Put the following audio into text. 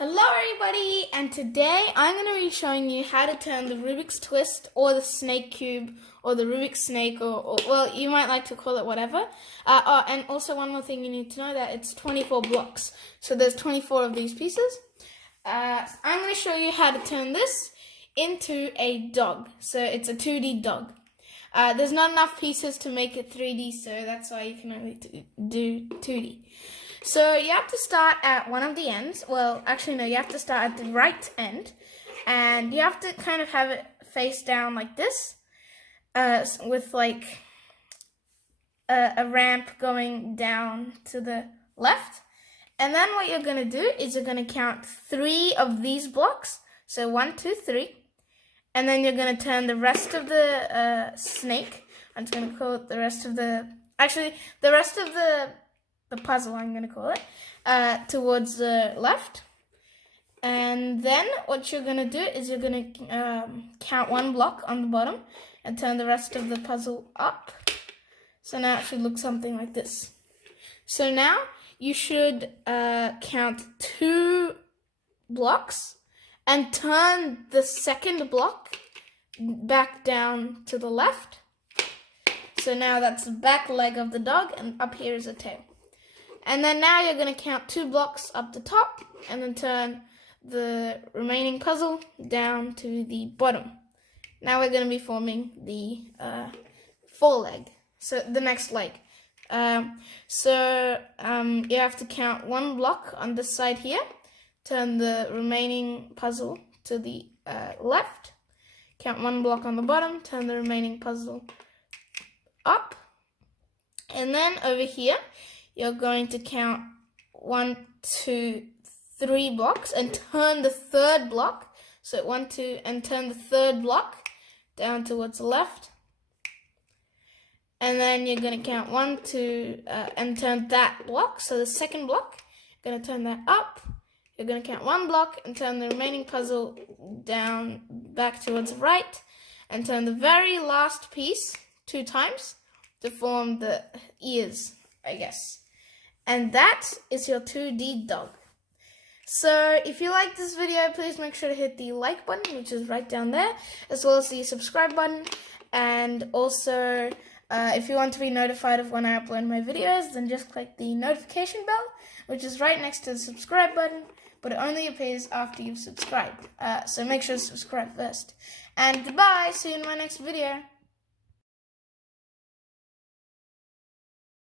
Hello everybody, and today I'm going to be showing you how to turn the Rubik's Twist or the snake cube or the Rubik's snake or well, you might like to call it whatever. And also one more thing you need to know, that it's 24 blocks. So there's 24 of these pieces. I'm going to show you how to turn this into a dog. So it's a 2D dog. There's not enough pieces to make it 3D, so that's why you can only do 2D. So you have to start at one of the ends. Well, actually no, you have to start at the right end. And you have to kind of have it face down like this. With like a ramp going down to the left. And then what you're going to do is you're going to count 3 of these blocks. So 1, 2, 3. And then you're going to turn the rest of the snake. I'm just going to call it the rest of the... Actually, the rest of the puzzle, I'm going to call it, towards the left. And then what you're going to do is you're going to count 1 block on the bottom and turn the rest of the puzzle up. So now it should look something like this. So now you should count 2 blocks and turn the second block back down to the left. So now that's the back leg of the dog, and up here is the tail. And then now you're going to count 2 blocks up the top and then turn the remaining puzzle down to the bottom. Now we're going to be forming the foreleg, so the next leg. You have to count 1 block on this side here, turn the remaining puzzle to the left, count 1 block on the bottom, turn the remaining puzzle up, and then over here, you're going to count 1, 2, 3 blocks and turn the third block. So 1, 2, and turn the third block down towards the left. And then you're going to count 1, 2, and turn that block. So the second block, you're going to turn that up. You're going to count 1 block and turn the remaining puzzle down back towards the right. And turn the very last piece 2 times to form the ears, I guess. And that is your 2D dog. So if you like this video, please make sure to hit the like button, which is right down there, as well as the subscribe button. And also, if you want to be notified of when I upload my videos, then just click the notification bell, which is right next to the subscribe button, but it only appears after you've subscribed. So make sure to subscribe first. And goodbye, see you in my next video.